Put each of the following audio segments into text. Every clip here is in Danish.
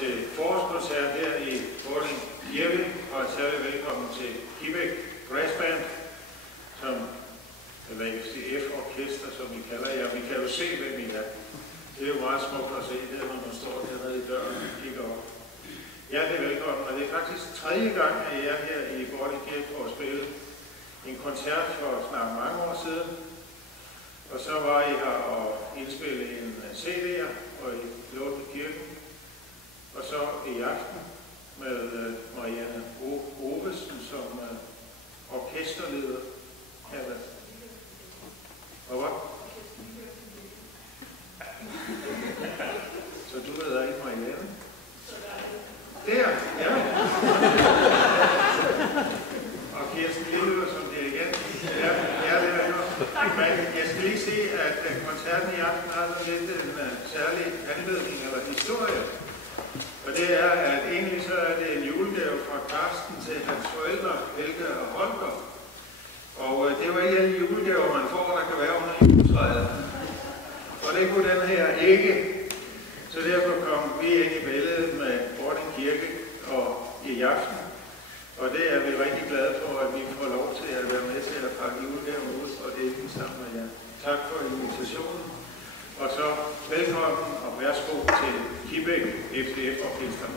til forårskoncert her i Vording Kirke, og særlig velkommen til Kibæk Brass Band, som eller FDF-orkester, som vi kalder jer. Vi kan jo se, hvem I er. Det er jo meget smukt at se det, når man står dernede i døren og kigger op. Hjertelig velkommen, og det er faktisk tredje gang, at jeg er her i Vording Kirke for at spille en koncert for snart mange år siden. Og så var I her og indspille en CD'er, og I lånte i kirken. Og så i aften med Marianne Ovesen som orkesterleder. Og hvad? Så du ved ikke Marianne? Der, ja. Og Kirsten Lille som dirigent. Ja, det er jo. Men jeg skal lige sige, at koncerten i aften har lidt en særlig anledning eller historie. Og det er, at egentlig så er det en julegave fra Karsten til hans forældre, Helge og Holger. Og det er jo ikke alle julegaver, man får, der kan være under juletræet. Og det kunne den her ikke. Så derfor kom vi ind i billedet med Vording Kirke og i aften. Og det er vi rigtig glade for, at vi får lov til at være med til at pakke julegaven ud og dele den sammen med jer. Tak for invitationen. Og så velkommen og værsgo til Kibæk FDF-orkester.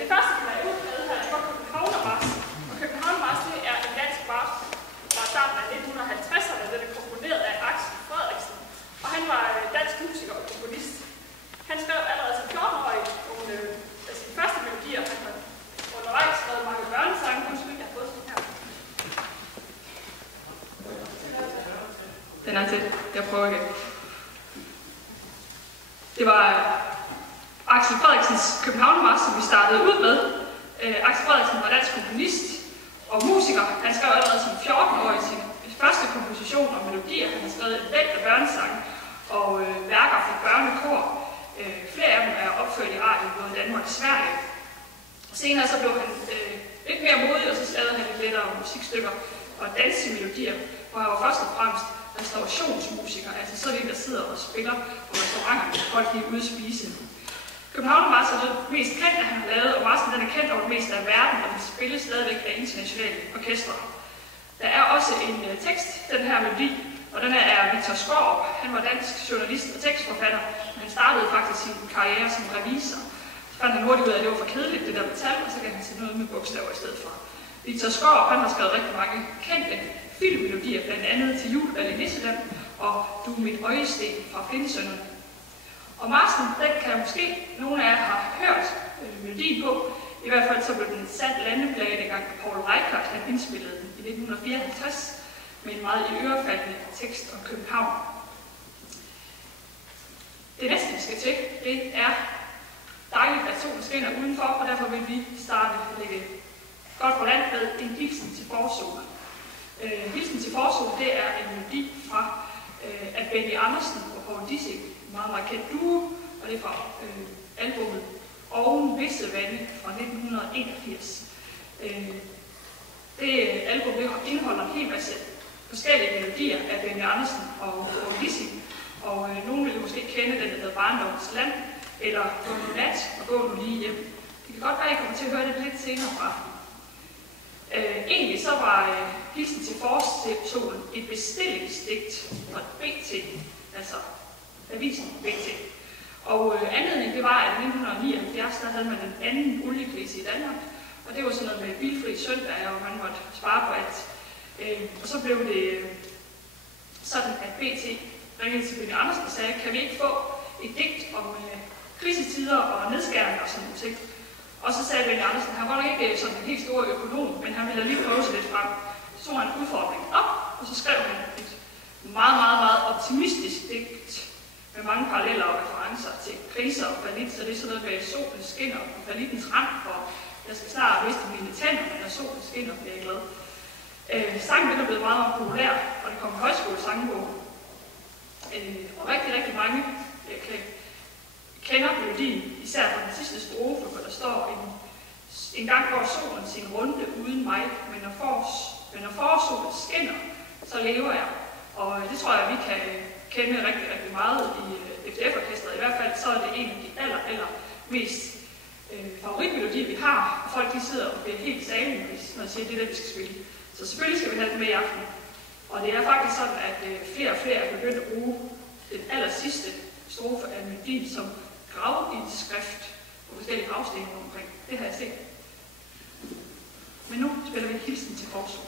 Det første, der er med her, det var Københavnermars. til. Jeg prøver igen. Det var Axel Fredriksens Københavnermarch, som vi startede ud med. Axel Frederiksen var dansk komponist og musiker. Han skrev allerede som 14-årig sin første komposition og melodier. Han har skrevet et væld af børnesange og værker for børnekor. Flere af dem er opført i radio både i Danmark og Sverige. Senere så blev han lidt mere modig, og så lavede han lidt lettere musikstykker og dansemelodier, hvor han var først og fremmest restaurationsmusiker, altså sådan en, der sidder og spiller på restauranter, hvor folk lige ude at spise. Københavnermarch er det mest kendte, han har lavet, og marchen den er kendt over det meste af verden, og den spilles stadigvæk af internationale orkestre. Der er også en tekst, den her melodi, og den er af Victor Skaarup. Han var dansk journalist og tekstforfatter, men han startede faktisk sin karriere som revisor. Så fandt han hurtigt ud af, at det var for kedeligt, det der metal, og så kan han sætte noget med bogstaver i stedet for. Victor Skaarup, han har skrevet rigtig mange kendte filmmelodier, blandt andet til Julevalg i Nisseland og Du er mit øjesten fra Flintesønnerne. Og marchen, den kan måske nogle af jer have hørt melodien på. I hvert fald så blev den sat landeplade, dengang Paul Reichert han indspillede den i 1954 med en meget ørefaldende tekst om København. Det næste, vi skal til, det er dejligt, at solen skinner udenfor, og derfor vil vi starte at lægge godt på land med en hilsen til forsolen. Hilsen til forsolen, det er en melodi fra af Benny Andersen og Poul Dissing, en meget, meget kendt duo, og det er fra albumet Oven Visse Vande fra 1981. Det album det indeholder en hel masse forskellige melodier af Benny Andersen og Poul Dissing, og nogen vil måske kende den, der hedder Barndommens Land, eller Gå nu nat og Gå nu lige hjem. Det kan godt være, at I kommer til at høre det lidt senere fra. Egentlig så var hilsen til forsolen et bestillingsdigt fra BT, altså avisen BT. Og anledningen det var, at i 1979 der havde man en anden oliekrise i Danmark, og det var sådan noget med bilfri søndag, og man måtte spare på alt. Og så blev det sådan, at BT ringede til Benny Andersen og sagde, kan vi ikke få et digt om krisetider og nedskæringer og sådan nogle ting. Og så sagde Benny Andersen, han var nok ikke sådan en helt stor økonom, men han ville lige prøve sig lidt frem. Så tog han udfordringen op, og så skrev han et meget, meget, meget optimistisk digt med mange paralleller og referencer til kriser og fallit. Så det er sådan noget med, at solen skinner på fallittens rand, og jeg skal snart miste mine tænder, men når solen skinner, bliver jeg glad. Sangen er blevet meget, meget populær, og det kom i højskolesangbog. Og rigtig, rigtig mange kender melodien, især fra den sidste strofe, hvor der står en gang går solen sin runde uden mig, men når forsolen skinner, så lever jeg. Og det tror jeg, vi kan kende rigtig, rigtig meget i FDF-orkestret. I hvert fald så er det en af de aller mest favoritmelodier, vi har. Og folk de sidder og bliver helt salen, når de siger, det er det, vi skal spille. Så selvfølgelig skal vi have det med i aften. Og det er faktisk sådan, at flere og flere er begyndt at bruge den aller sidste strofe af melodien som gravindskrift på forskellige gravsten omkring. Det har jeg set. Men nu spiller vi hilsen til forsolen.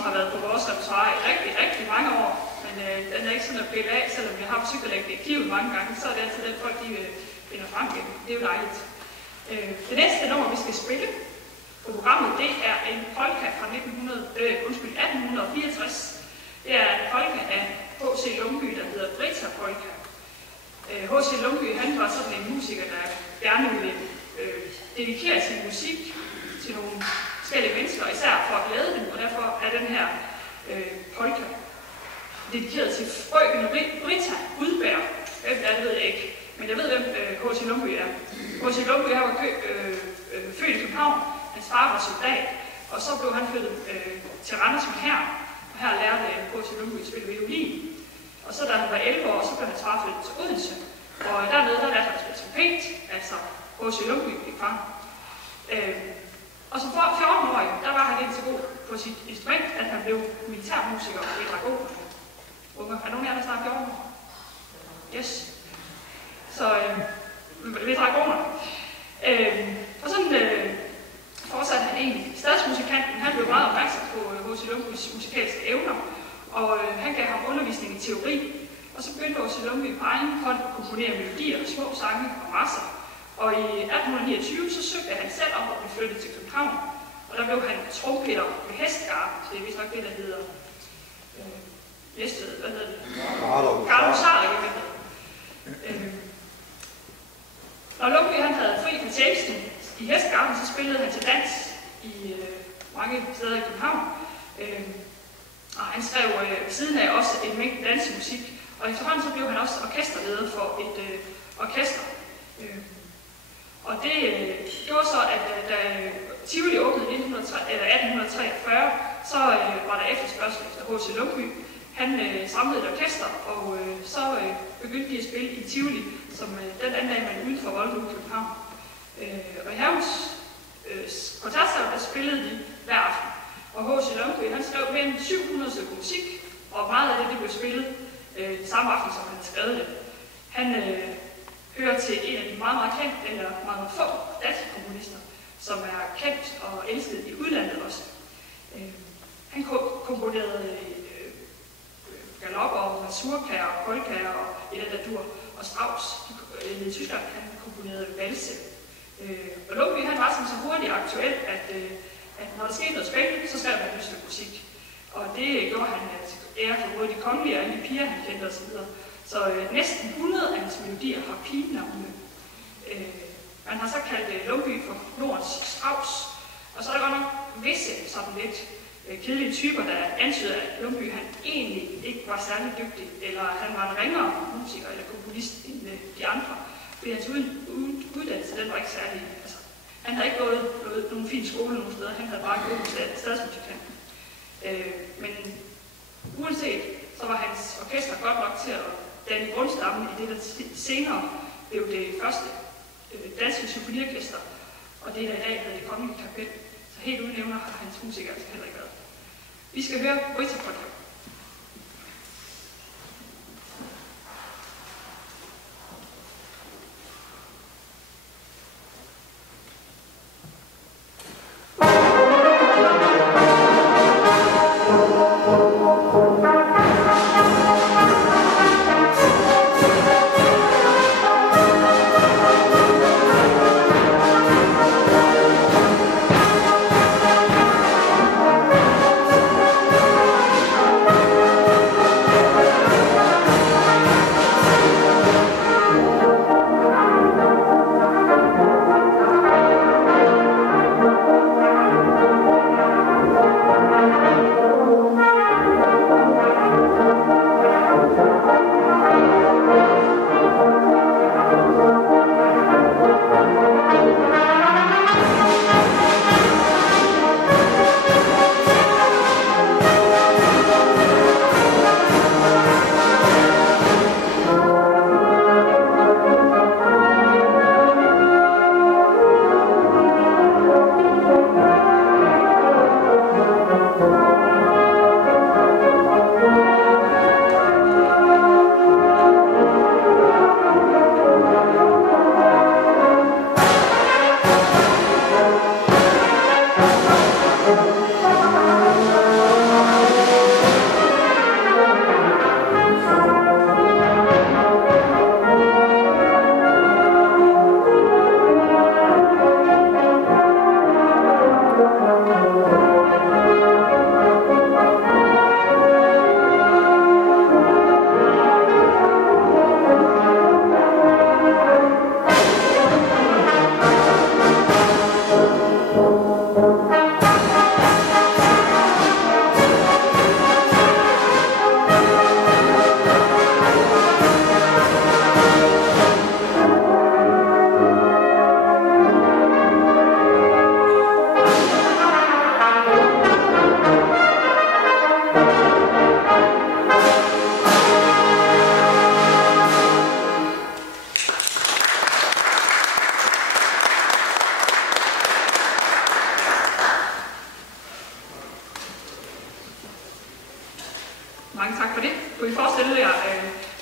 som har været på vores repertoire i rigtig, rigtig mange år, men den er ikke sådan at pille af, selvom vi har forsøgt at lægge det i arkivet mange gange, så er det altid den folk, de finder frem igen. Det er jo dejligt. Det næste nummer, vi skal spille på programmet, det er en polka fra 1864. Det er en polka af H.C. Lumbye, der hedder Brita Polka. H.C. Lumbye, han var sådan en musiker, der gerne ville dedikere sin musik til nogle forskellige mennesker, især for at glæde dem, og derfor er den her polka dedikeret til frøken Brita Udbær. Hvem er det, ved jeg ikke, men jeg ved, hvem H.C. Lumbye er. H.C. Lumbye var født i København, hans far var soldat, og så blev han flyttet til Randers med hær, og her lærte H.C. Lumbye at spille violin. Og så da han var 11 år, så blev hans far flyttet til Odense, og dernede der lærte han at spille trompet, altså H.C. Lumbye fik far. Og som 14-årig, der var han ikke så god på sit instrument, at han blev militærmusiker i dragonerne. Er nogen af jer, der snart 14 år? Yes. Så ved dragonerne. Og sådan fortsatte han egentlig. Stadsmusikanten, han blev meget opmærksom på H.C. Lumbyes musikalske evner, og han gav ham undervisning i teori. Og så begyndte H.C. Lumbye på egen hånd at komponere melodier, små sange og masser. Og i 1829 så søgte han selv om at blive flyttet til København, og der blev han trompeter ved Hestgarden, det er vist nok det, der hedder Næstved, hvad hedder det? Gardemusarregimentet. Når Lumbye han havde fri fra tjenesten i Hestgarden, så spillede han til dans i mange steder i København. Og han skrev siden af også en mængde dansemusik, og efterhånden så blev han også orkesterleder for et orkester. Og det gjorde så, at da Tivoli åbnede i 1843, så var der efterspørgsel efter H.C. Lumbye. Han samlede et orkester, og så begyndte de at spille i Tivoli, som den anlagde man uden for Voldum i København. Og i Havns koncertsal, der spillede de hver aften. Og H.C. Lumbye, han skrev mere end 700 stykker musik, og meget af det blev spillet samme aften, som han skrev det. Han hører til en af de meget, meget kendte, eller meget få danske komponister, som er kendt og elsket i udlandet også. Han komponerede galopper og mazurkaer og polkaer og et af dur og Strauss i Tyskland. Han komponerede valse. Og Lumbye han var sådan så hurtigt aktuel, at når der skete noget spændende, så skrev han et stykke musik. Og det gjorde han til ære for både de kongelige og alle de piger, han kendte osv. Så næsten 100 af hans melodier har pigenavne. Man har så kaldt Lumbye for Nordens Strauss. Og så er der godt nok visse sådan lidt kedelige typer, der antyder, at Lumbye han egentlig ikke var særlig dygtig, eller han var en ringere musiker eller komponist end de andre. Fordi hans uddannelse, den var ikke særlig. Altså, han havde ikke gået nogen fin skole nogen steder, han havde bare gået stadsmusikant. Men uanset, så var hans orkester godt nok til at danne grundstammen i det, der senere blev det første danske symfoniorkester, og det, der i dag hedder Det Kongelige Kapel. Så helt udnævner har hans musik altså heller ikke været. Vi skal høre Brita Polka. Thank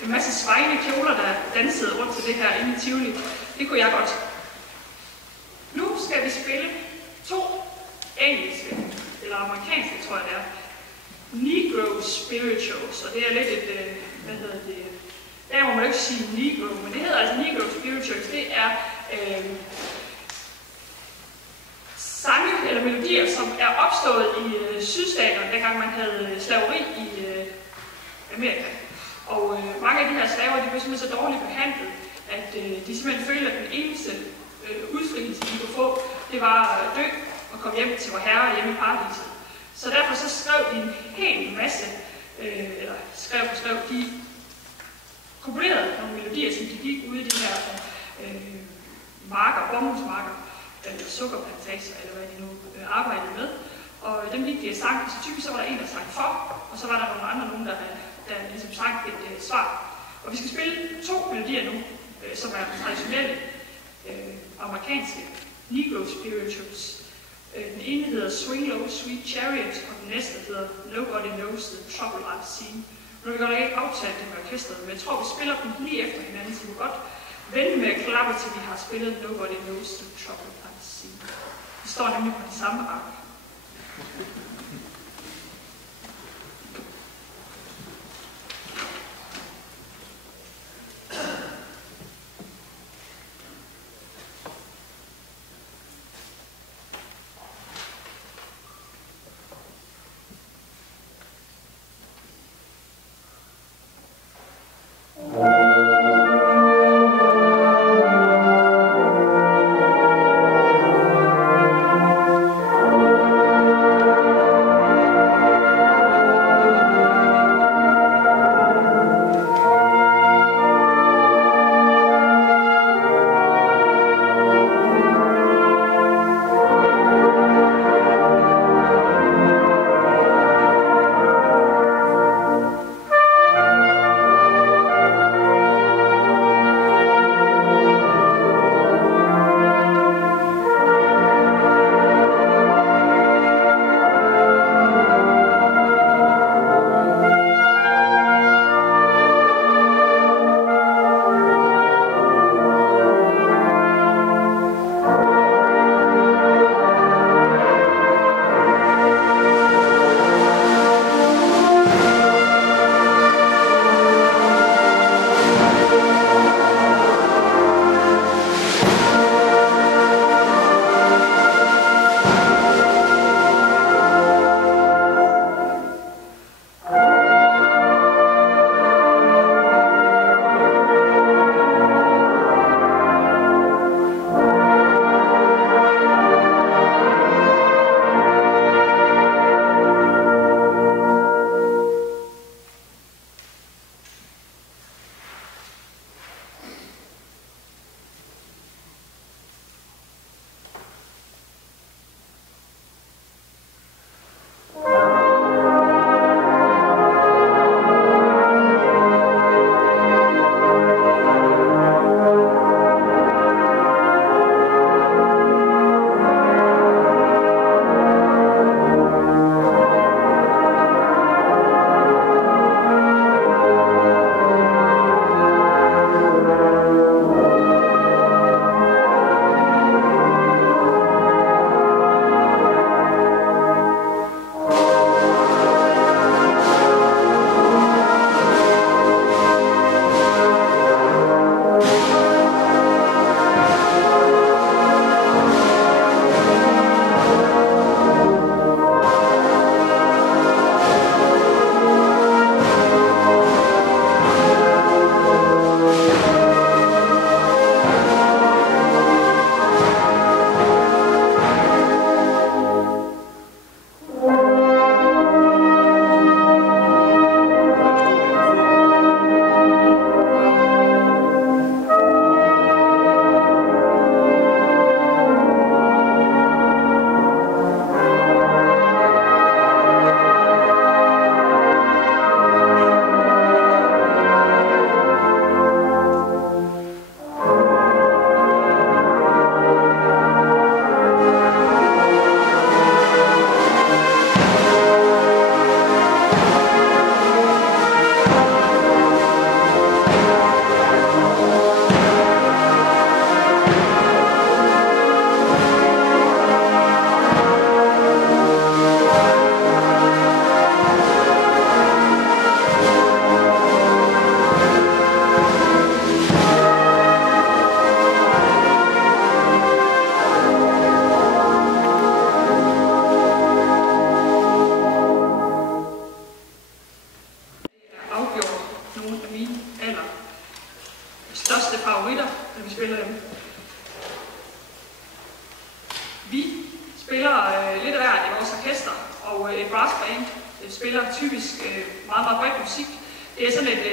en masse svejende kjoler, der dansede rundt til det her inde i Tivoli. Det kunne jeg godt. Nu skal vi spille 2 engelske, eller amerikanske, tror jeg det er, Negro Spirituals, og det er lidt et, der må man ikke sige Negro, men det hedder altså Negro Spirituals. Det er sange eller melodier, som er opstået i sydstaterne, dengang man havde slaveri i Amerika. Og mange af de her slaver, de blev simpelthen så dårligt behandlet, at de simpelthen følte, at den eneste udfrielse, de kunne få, det var at dø og komme hjem til vor herre hjemme i paradiset. Så derfor så skrev de en hel masse, de komponerede nogle melodier, som de gik ude i de her marker, bomuldsmarker, sukkerplantager, eller hvad de nu arbejdede med. Og dem gik de sang, så typisk så var der en, der sang for, og så var der nogle andre, der ligesom sang et svar. Og vi skal spille 2 melodier nu, som er traditionelle amerikanske Negro Spirituals. Den ene hedder Swing Low, Sweet Chariot, og den næste hedder Nobody Knows the Trouble I've Seen. Nu har vi godt ikke aftalt det med orkestret, men jeg tror, vi spiller dem lige efter hinanden, så vi kan godt vente med at klappe, til vi har spillet Nobody Knows the Trouble I've Seen. Vi står nemlig på de samme ark. største favoritter, når vi spiller dem. Vi spiller lidt af hvert i vores orkester, og et brassband spiller typisk meget, meget bredt musik. Det er sådan et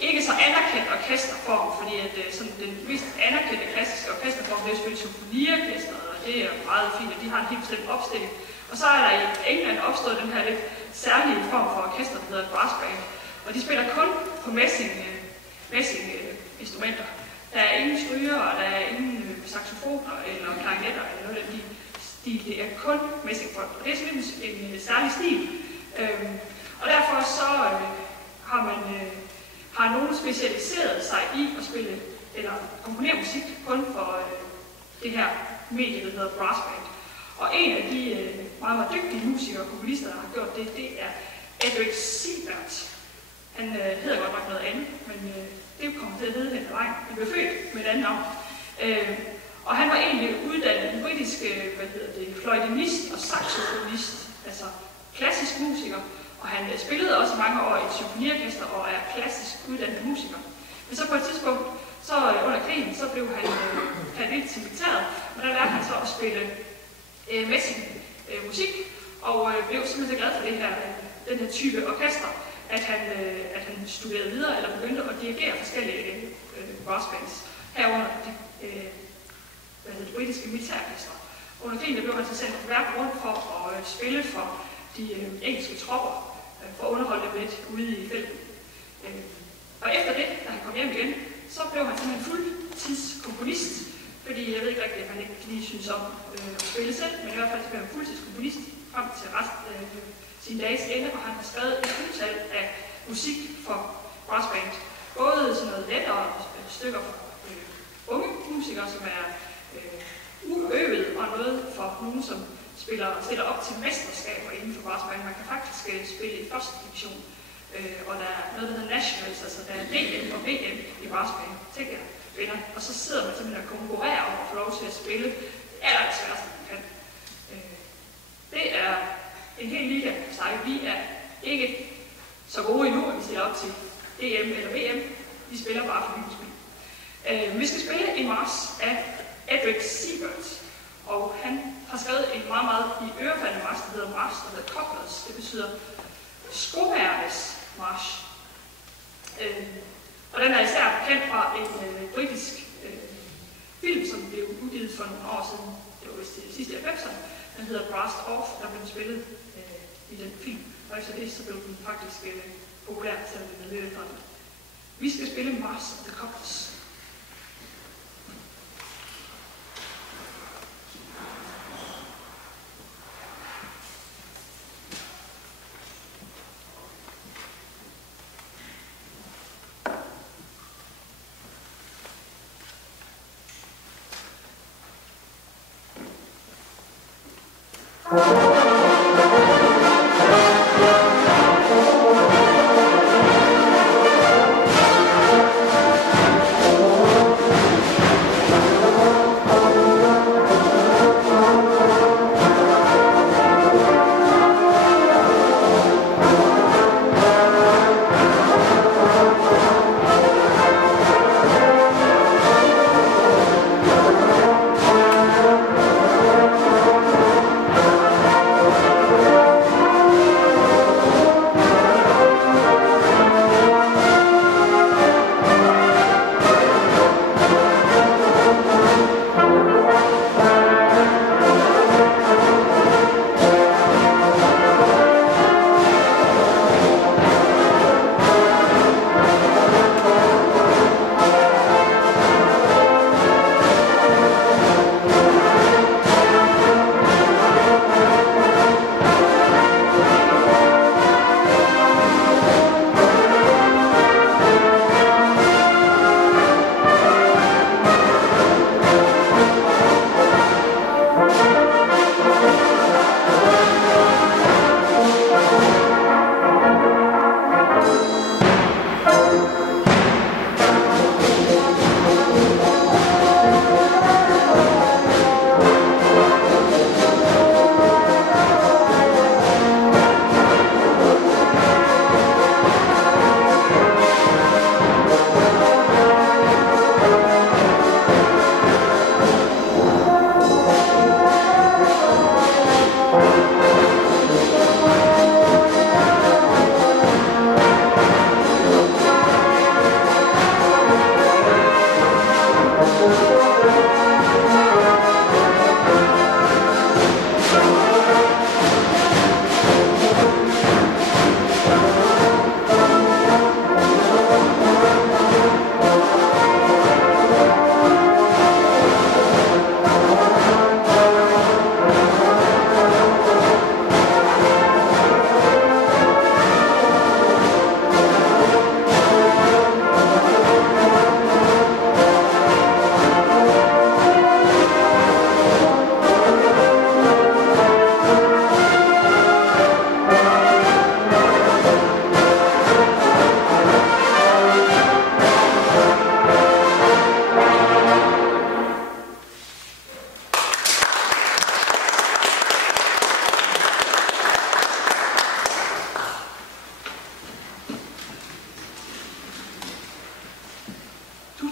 ikke så anerkendt orkesterform, fordi at sådan den mest anerkendte klassiske orkesterform, det er selvfølgelig symfoniorkestret, og det er meget fint, at de har en helt bestemt opstilling. Og så er der i England opstået den her lidt særlige form for orkester, der hedder et brassband, og de spiller kun på messinginstrumenter. Der er ingen stryger, og der er ingen saxofoner eller klarinetter eller noget af den stil. Det er kun messingfolk, og det er sådan en særlig stil. Og derfor så har nogen specialiseret sig i at spille eller komponere musik kun for det her medie, der hedder brassband. Og en af de meget, meget dygtige musikere og komponister, der har gjort det er Edric Siebert. Han hedder godt nok noget andet, men det kommer til at hedde hen ad vejen. Han blev født med et andet navn. Og han var egentlig uddannet en britisk fløjtenist og saxofonist, altså klassisk musiker. Og han spillede også mange år i et symfoniorkester og er klassisk uddannet musiker. Men så på et tidspunkt, så under krigen, så blev han kaldt ind til militæret, og der lærte han så at spille messingmusik, og blev simpelthen så glad for den her type orkester, at han studerede videre eller begyndte at dirigere forskellige brassbands herunder det britiske militærorkester. Under krigen blev han så sendt på hver grund for at spille for de engelske tropper, for at underholde dem lidt ude i felten. Og efter det, da han kom hjem igen, så blev han simpelthen fuldtidskomponist, fordi jeg ved ikke rigtigt, at han ikke lige synes om at spille selv, men i hvert fald blev han fuldtidskomponist frem til sin dages ende, og han har skrevet et utal af musik for brassband. Både sådan noget lettere stykker for unge musikere, som er uøvet, og noget for nogen, som stiller op til mesterskaber inden for brassband. Man kan faktisk spille i første division, og der er noget, der hedder nationals, altså der er DM og VM i brassband. Tænk jer, venner. Og så sidder man simpelthen og konkurrerer om at få lov til at spille det allersværeste, man kan. Det er en hel liga for sig. Vi er ikke så gode endnu, at vi stiller op til DM eller VM. Vi spiller bare for hyggens skyld. Vi skal spille en march af Edric Siebert, og han har skrevet en meget, meget i ørefaldende march, der hedder march, der hedder Cocklers. Det betyder skomagernes march. Og den er især kendt fra en britisk film, som blev udgivet for nogle år siden. Det var vist det sidste af 90'erne. Den hedder Brassed Off, der blev spillet i den film. Og efter det, så blev den faktisk populær, selvom den er lidt fra den. Vi skal spille March of the Cocklers.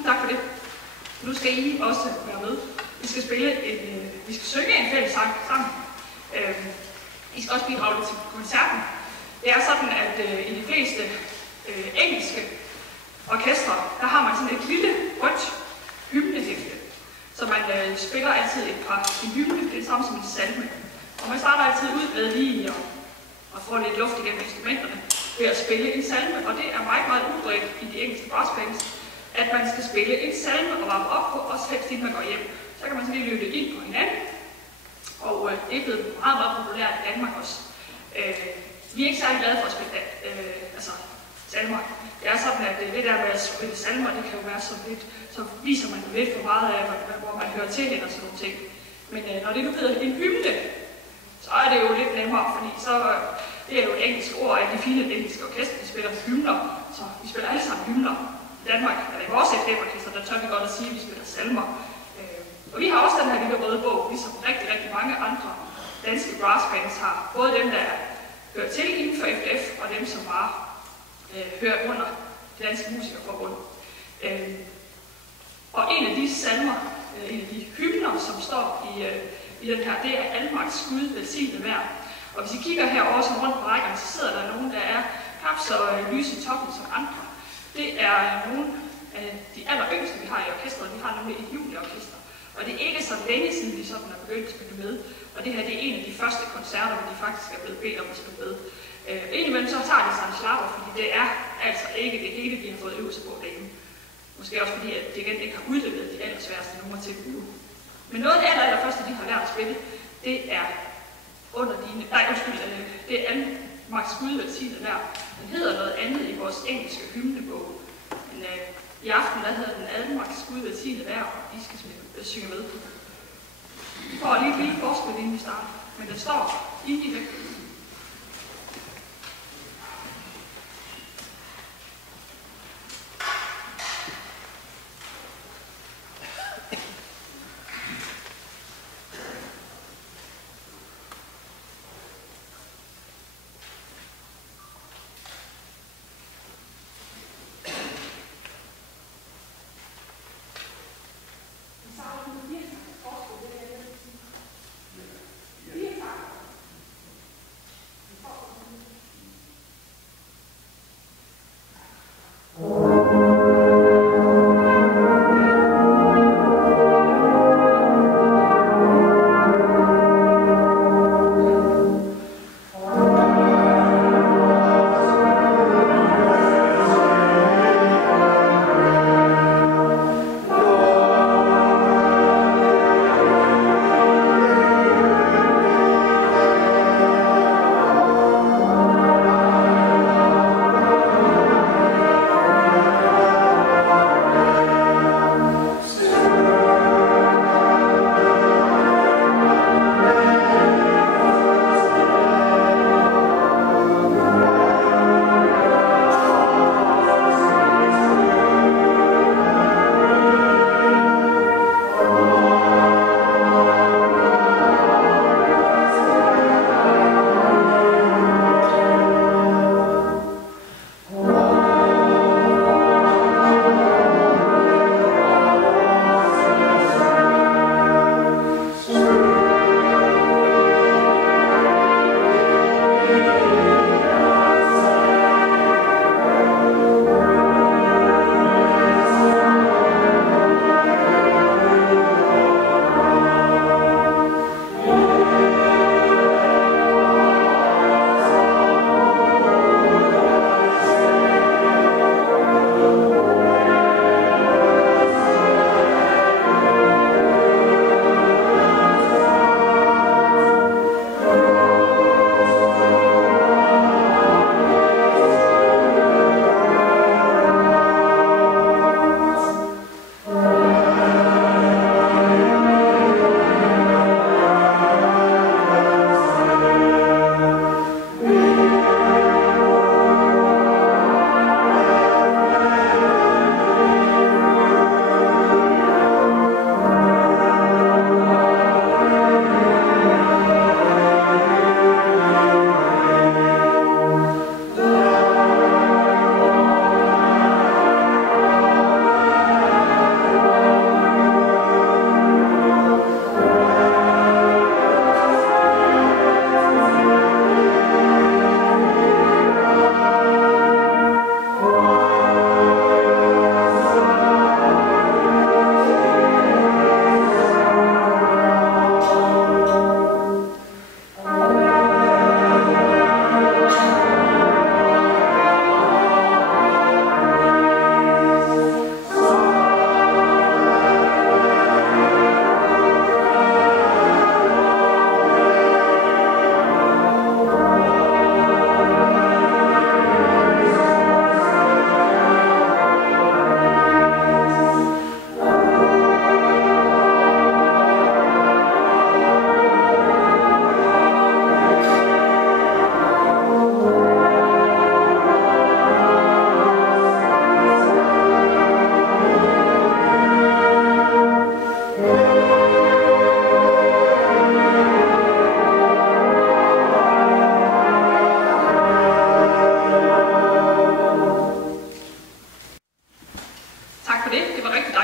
Tak for det. Nu skal I også være med. Vi skal synge en fælles sang sammen. I skal også bidrage lidt til koncerten. Det er sådan, at i de fleste engelske orkestre, der har man sådan et lille rødt hymnehæfte. Så man spiller altid et par i hymne, det er samme som en salme. Og man starter altid ud med lige at få lidt luft igennem instrumenterne ved at spille en salme. Og det er meget, meget udbredt i de engelske brassbands, at man skal spille en salme og varme op på, også helst inden man går hjem. Så kan man så lige løbe ind på hinanden. Og det er blevet meget, meget populært i Danmark også. Vi er ikke særlig glade for at spille salmer. Det er sådan, at det der med at spille salmer, det kan jo være sådan lidt, så viser man jo lidt for meget af, hvor man hører til eller sådan nogle ting. Men når det nu hedder en hymne, så er det jo lidt nemmere, fordi så det er jo et engelsk ord af de fine engelske orkester, de spiller hymner, så vi spiller alle sammen hymner. I Danmark, eller i vores FF-orkester, der tør vi godt at sige, at vi spiller salmer. Og vi har også den her lille røde bog, ligesom rigtig, rigtig mange andre danske brassbands har. Både dem, der hører til inden for FF, og dem, som bare hører under det danske musikerforbund. Og en af de salmer, en af de hymner, som står i den her, det er Almagts Gud velsigne vær. Og hvis I kigger herovre som rundt på rækkerne, så sidder der nogen, der er knap så lyse i toppen som andre. Det er nogle af de aller yngste, vi har i orkestret. Vi har nemlig et juniororkester. Og det er ikke så længe siden, de sådan er begyndt at spille med. Og det her det er en af de første koncerter, hvor de faktisk er blevet bedt om at spille med. Indimellem så tager de sig en slapper, fordi det er altså ikke det hele, de har fået øvelse på derhjemme. Måske også fordi, at de igen ikke har udleveret de allersværeste numre til dem nu. Men noget af det allerførste, de har lært at spille, det er det er Almagts Gud velsigne vær. Den hedder noget andet i vores engelske hymnebog. Men i aften, der hedder den Almagts Gud velsigne vær, og de skal synge med. Vi får lige et lille forspil, inden vi starter, men den står inde i hæftet.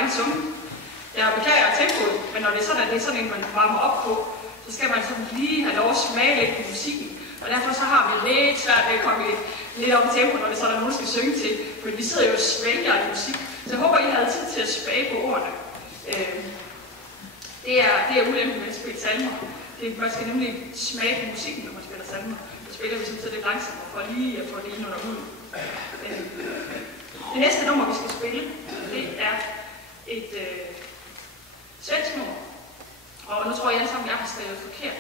dejligt sunge. Jeg beklager tempoet, men når det er sådan en, man varmer op på, så skal man sådan lige have lov at smage lidt på musikken. Og derfor så har vi lidt svært ved at komme lidt op i tempo, når det så er der nogen, skal synge til. For vi sidder jo og svælger i musik. Så jeg håber, I havde tid til at smage på ordene. Det er ulempen med at spille salmer. Man skal nemlig smage på musikken, når man spiller salmer. Så spiller vi sådan lidt langsomt for lige at få det ind under huden. Det næste nummer, vi skal spille, det er et svensk nummer. Og nu tror jeg alle sammen, jeg har stavet forkert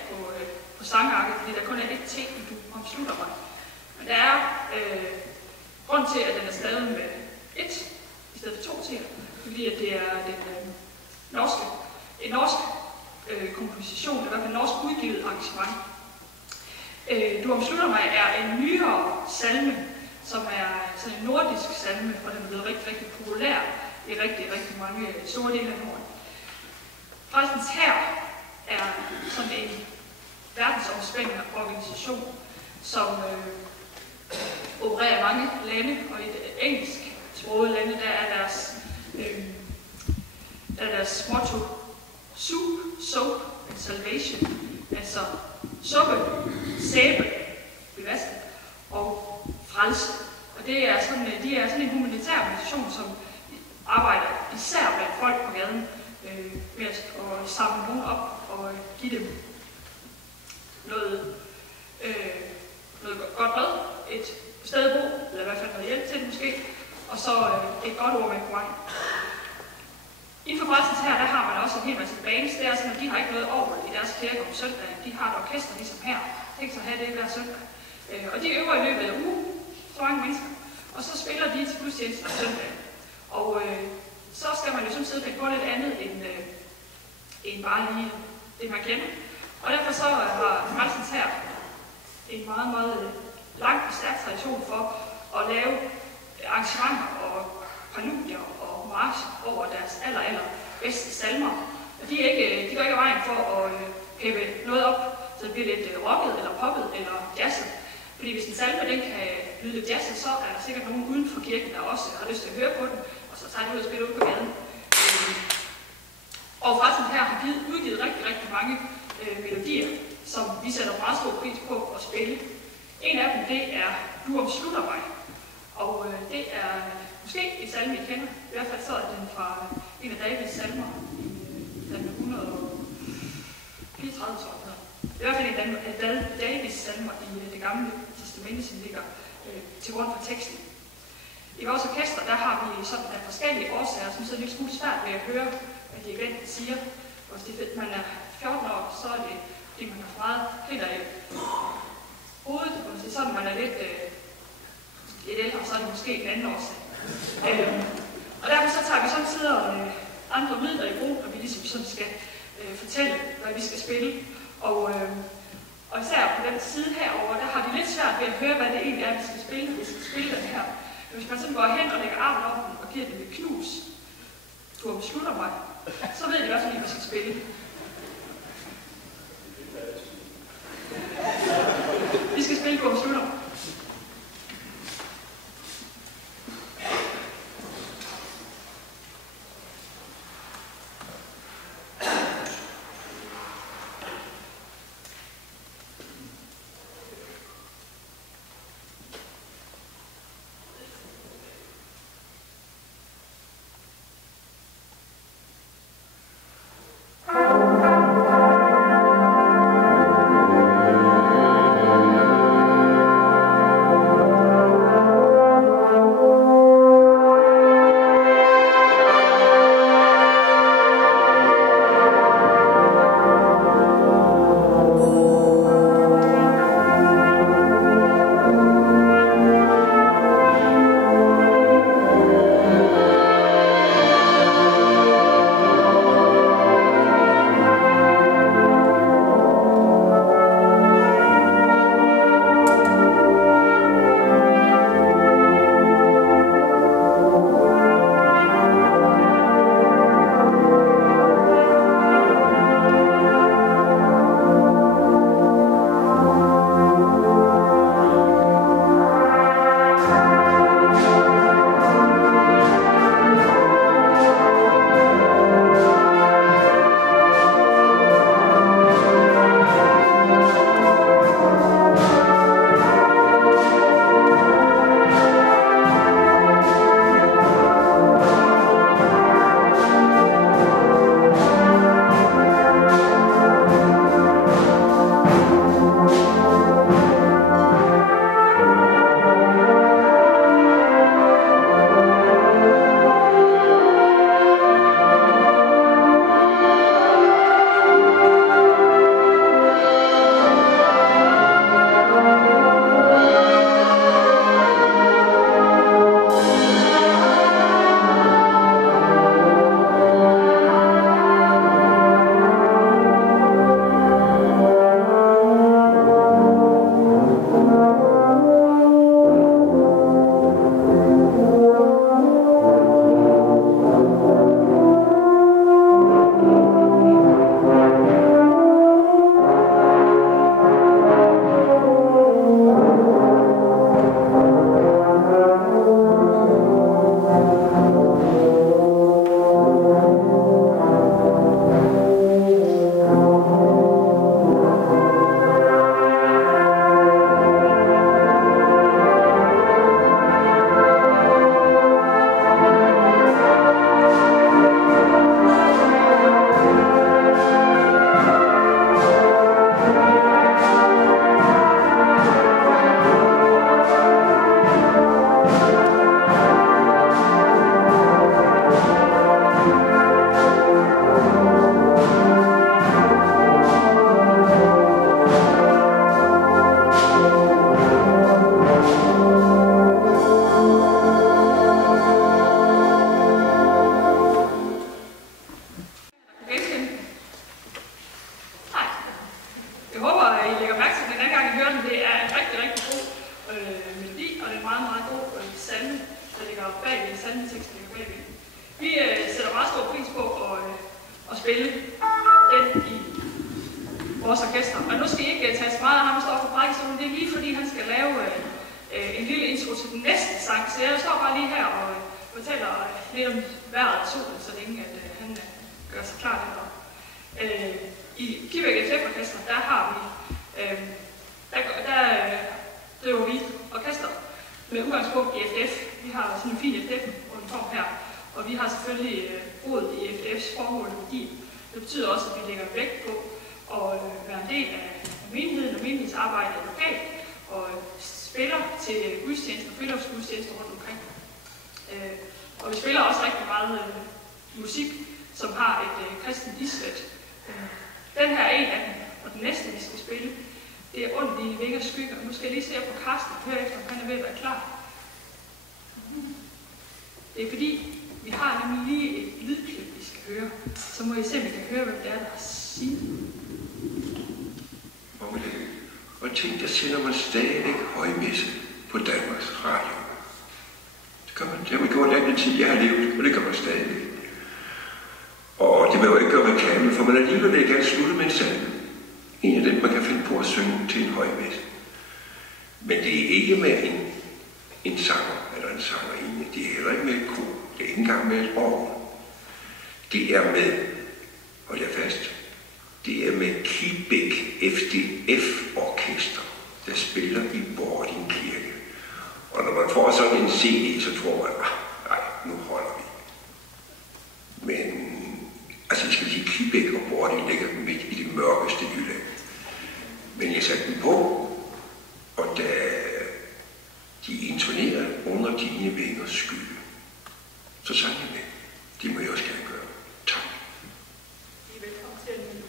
på sangarket, fordi der kun er et T, du omslutter mig. Men der er grund til, at den er stavet med et i stedet for 2 T'er, fordi at det er en norsk komposition, det er i hvert fald en norsk udgivet arrangement. Du omslutter mig er en nyere salme, som er sådan en nordisk salme, og den er blevet rigtig, rigtig populær i rigtig, rigtig mange store dele af Norden. Præstens her er sådan en verdensomspændende organisation, som opererer i mange lande, og i det engelsksprogede lande, der er deres motto Soup, Soap and Salvation, altså suppe, sæbe, bevaske og frelse. Og det er de er sådan en humanitær organisation, som arbejder især blandt folk på gaden med at samle nogen op og give dem noget godt mad, et sted at bo, eller i hvert fald noget hjælp til det måske, og så et godt ord med på vejen. Inden for præstens her, der har man også en hel masse bands. Det er sådan, at de har ikke noget over i deres kirke om søndagen. De har et orkester ligesom her. Tænk så at have det hver søndag. Og de øver i løbet af ugen, så mange mennesker. Og så spiller de til gudstjenesten om søndagen. Og så skal man jo samtidig finde på lidt andet end bare lige det, man kender. Og derfor så har præstens her en meget, meget lang og stærk tradition for at lave arrangementer og præludier og marcher over deres aller bedste salmer. Og de går ikke af vejen for at hæve noget op, så det bliver lidt rocket eller poppet eller jazzet. Fordi hvis en salme den kan lyde lidt jazzet, så er der sikkert nogen uden for kirken, der også har lyst til at høre på den, og så tager de ud og spiller ud på gaden. Og forresten her har udgivet rigtig, rigtig mange melodier, som vi sætter meget stor pris på at spille. En af dem, det er Du omslutter mig. Og det er måske et salme, I kender. I hvert fald så er den fra en af Davids salmer i salme 134, tror jeg. I hvert fald en af Davids salmer i det gamle testamente, som ligger til grund for teksten. I vores orkester, der har vi sådan af forskellige årsager, som så er lidt smule svært ved at høre, hvad dirigenten siger. Og hvis man er 14 år, så er det, fordi man har meget helt af hovedet. Og hvis det er sådan, man er lidt ældre, så er det måske en anden årsag. Og derfor så tager vi samtidig andre midler i brug, når vi ligesom sådan skal fortælle, hvad vi skal spille. Og især på den side herover, der har de lidt svært ved at høre, hvad det egentlig er, vi skal spille, når vi skal spille den her. Men hvis man sådan går hen og lægger armen op og giver den et knus, du omslutter mig, så ved de også, hvad vi skal spille. Vi skal spille, du omslutter mig. tekst, der ligger bagved. Vi sætter meget stor pris på at spille den i vores orkester. Og nu skal I ikke tage så meget af ham, der står på prædikestolen. Det er lige fordi, han skal lave en lille intro til den næste sang. Så jeg står bare lige her og fortæller lidt om vejret og solen, så længe at han gør sig klar deroppe. I Kibæk FF-orkester, der har vi, der driver vi orkester med udgangspunkt i FDF. Vi har sådan en fin FDF-uniform her, og vi har selvfølgelig rod i FDF's formål og værdi. Det betyder også, at vi lægger vægt på at være en del af menigheden og menighedsarbejdet lokalt, og spiller til gudstjenester og friluftsgudstjenester rundt omkring. Og vi spiller også rigtig meget musik, som har et kristent islet. Den her er en af dem, og den næste, vi skal spille, det er Ondt i Vingers skygger. Nu skal jeg lige se på Karsten og høre efter, om han er ved at være klar. Det er fordi, vi har nemlig lige et lydklip, vi skal høre. Så må I se, om I kan høre, hvem det er, der siger. Og tænk, der sender man stadigvæk højmesse på Danmarks Radio. Det gør man. Det har man gjort alt den tid, jeg har levet, og det gør man stadigvæk. Og det vil jo ikke gøre reklame, for man alligevel vil gerne slutte med en salme. En af dem, man kan finde på at synge til en højmesse. Men det er ikke med en sanger eller en sangerinde. Det er heller ikke med et kor. Det er ikke engang med et orgel. Det er med, hold jer fast, det er med Kibæk FDF-orkester, der spiller i Bording Kirke. Og når man får sådan en CD, så tror man, nej, nu holder vi. Men altså, jeg skal sige, Kibæk og Bording ligger midt i det mørkeste Jylland. Men jeg satte den på, og da de intonerede under dine vingers skygge, så sang jeg med. Det må jeg også gerne gøre. Tak. I er velkommen til at nyde.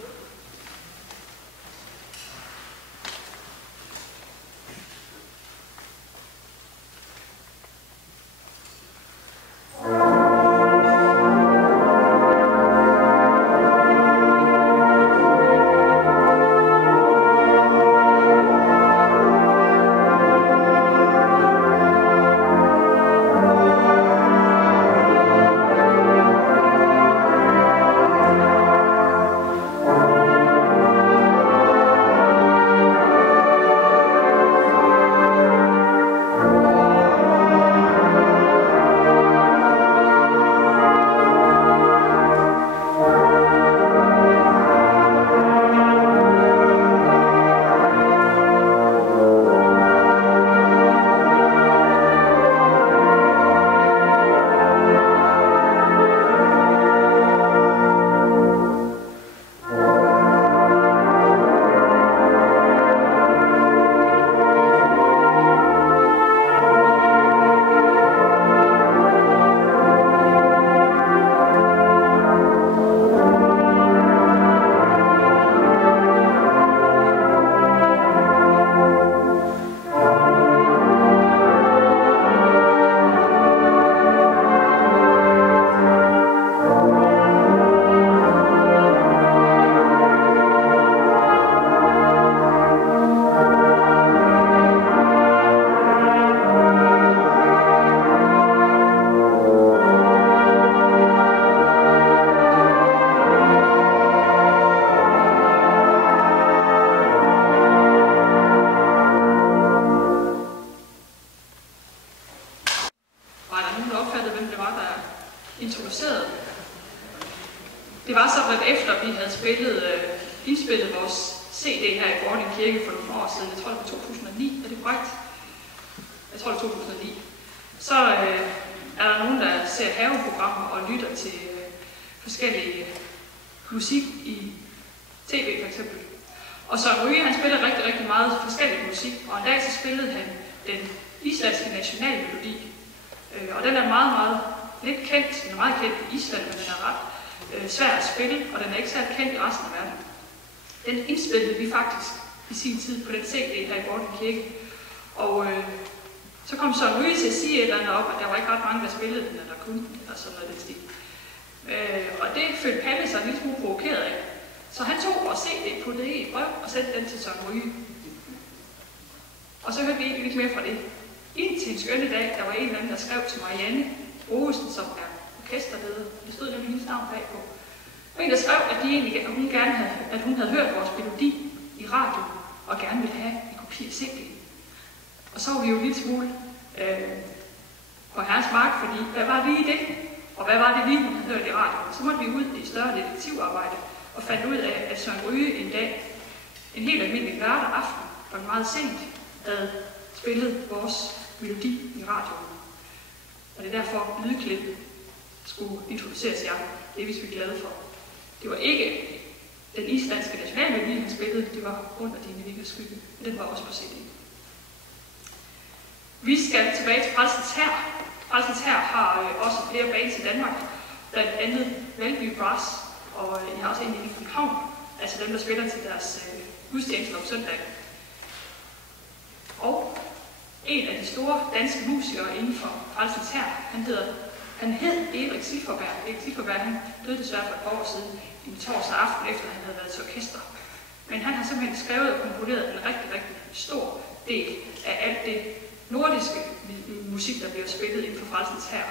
Det var sådan, at efter vi havde indspillet vores CD her i Bording Kirke for nogle år siden, jeg tror det var 2009, er det korrekt? Jeg tror det var 2009. Så er der nogen, der ser haveprogrammer og lytter til forskellige musik i tv for eksempel. Og så Ryge, han spiller rigtig, rigtig meget forskellig musik, og en dag så spillede han den islandske nationalmelodi. Og den er meget, meget lidt kendt, den er meget kendt i Island, men den er ret svær at spille, og den er ikke særlig kendt i resten af verden. Den indspillede vi faktisk i sin tid på den CD her i Bording Kirke. Og så kom Søren Ryge til at sige et eller andet op, at der var ikke ret mange, der spillede den, eller kunne den, eller sådan noget den stil. Og det følte Palle sig en lille smule provokeret af. Så han tog vores CD, puttede i et brev og sendte den til Søren Ryge. Og så hørte vi ikke lidt mere fra det. Indtil en skønne dag, der var en eller anden, der skrev til Marianne Bogesen, som er orkesterleder. Det stod nemlig hendes navn bagpå. Og en, der skrev, at hun havde hørt vores melodi i radio, og gerne ville have en kopi af CD'en. Og så var vi jo en lille smule på herrens mark, fordi hvad var det i det? Og hvad var det lige, hun havde hørt i radioen? Så måtte vi ud i større detektivarbejde og fandt ud af, at Søren Ryge en dag, en helt almindelig lørdag aften, var meget sent, havde spillet vores melodi i radioen. Og det er derfor, lydklippet skulle introduceres i aften. Det er vi glade for. Det var ikke den islandske nationalmelodi, han spillede, det var Under dine vingers skygge. Den var også på CD. Vi skal tilbage til Frelsens Hær. Frelsens Hær har også flere bands i Danmark, blandt andet Valby Brass, og jeg har også en i København, altså dem, der spiller til deres gudstjenester om søndag. Og en af de store danske musikere inden for Frelsens Hær, han hed Erik Silverberg. Erik Silverberg, han døde desværre for et par år siden, en torsdag aften, efter han havde været til orkester. Men han har simpelthen skrevet og komponeret en rigtig, rigtig stor del af alt det nordiske musik, der bliver spillet inden for Frelsens Hær.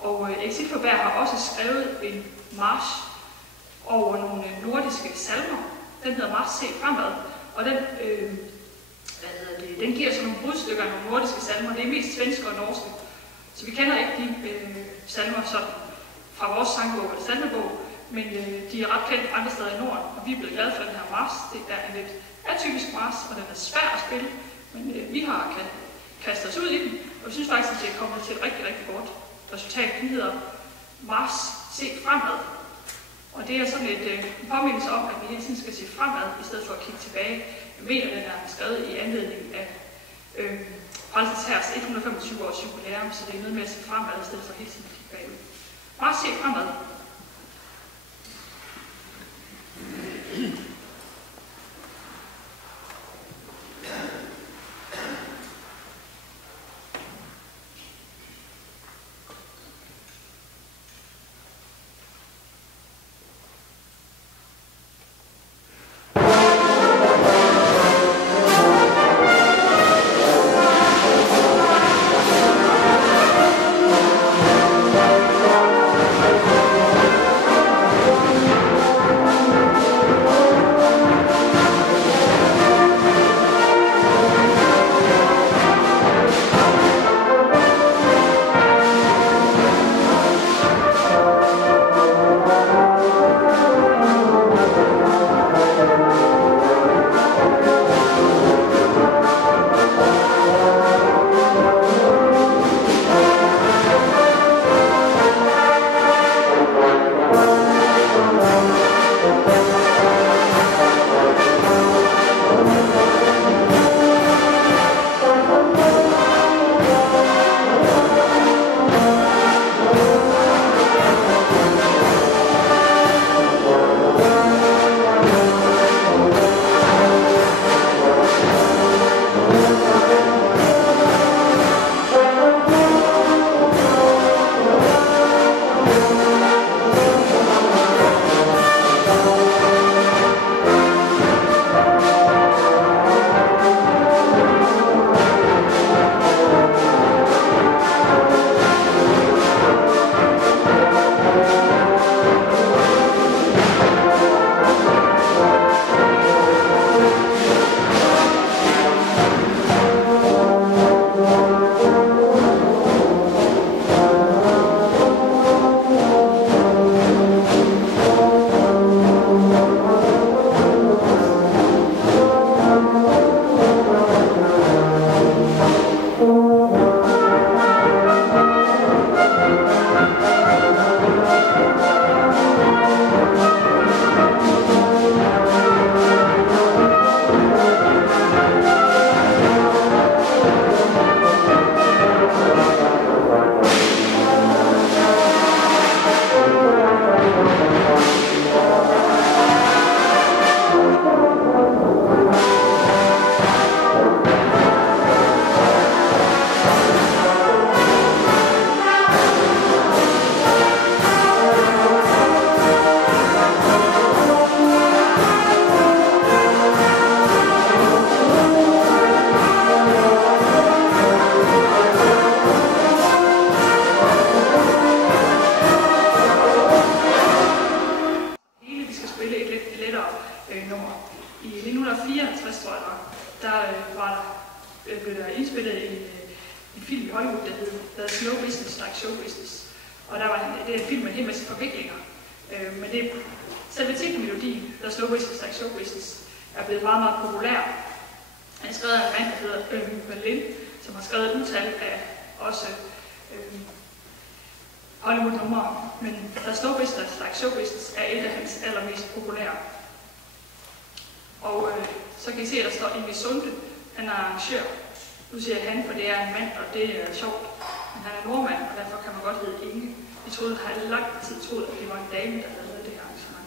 Og Erik Silverberg har også skrevet en march over nogle nordiske salmer. Den hedder March Se Fremad, og den giver sådan nogle brudstykker af nogle nordiske salmer. Det er mest svenske og norske. Så vi kender ikke de salmer sådan fra vores sangbog eller salmebog, men de er ret kendt andre steder i Norden, og vi er blevet glade for den her march. Det er en lidt atypisk march, og den er svær at spille, men vi har kastet os ud i den, og vi synes faktisk, at det er kommet til et rigtig, rigtig godt resultat. Den hedder March Se Fremad, og det er sådan en påmindelse om, at vi hele tiden skal se fremad, i stedet for at kigge tilbage. Jeg mener, den er skrevet i anledning af Frelsens Hærs 125 års jubilæum, så det er noget med at se fremad, i stedet for hele tiden at kigge bagud. March Se Fremad. Og det er en film med en hel masse forviklinger. Men det er selve titelmelodien, der Slow Business Like Show Business, er blevet meget, meget populær. Han er skrevet af en mand, der hedder Irving Berlin, som har skrevet et utal af også Hollywood-numre. Men der Slow Business Like Show Business er et af hans allermest populære. Og så kan I se, at der står Emil Sunde. Han er arrangør. Nu siger jeg han, for det er en mand, og det er sjovt. Men han er nordmand, og derfor kan man godt hedde Inge. Jeg har lang tid troet, at det var en dame, der havde lavet det her arrangement.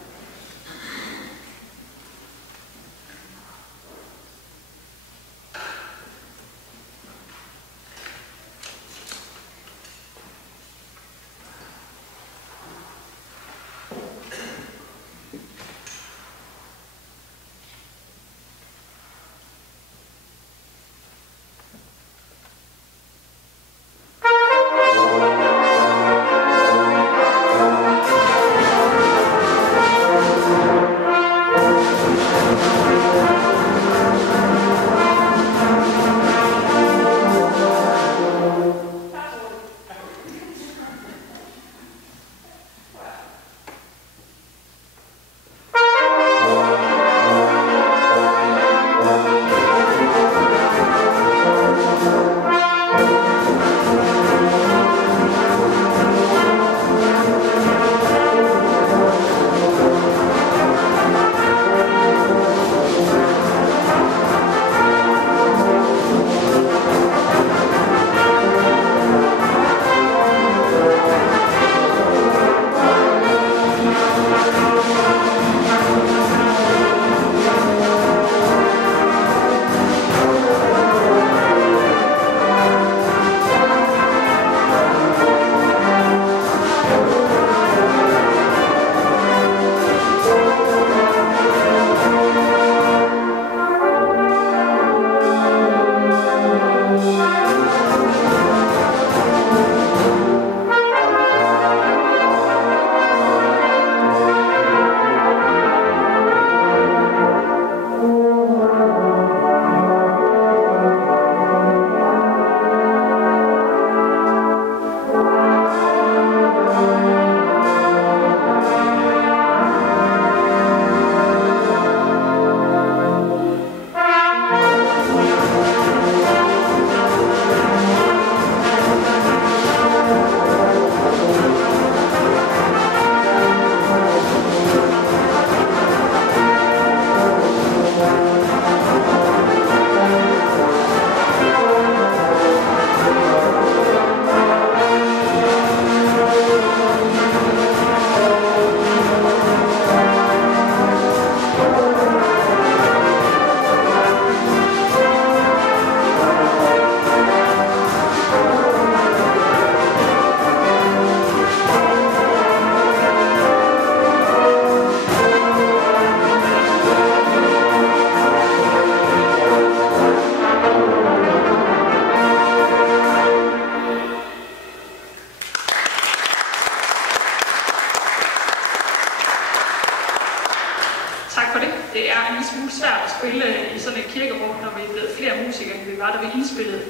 spille i sådan et kirkerum, når vi er blevet flere musikere, end vi var, da vi indspillede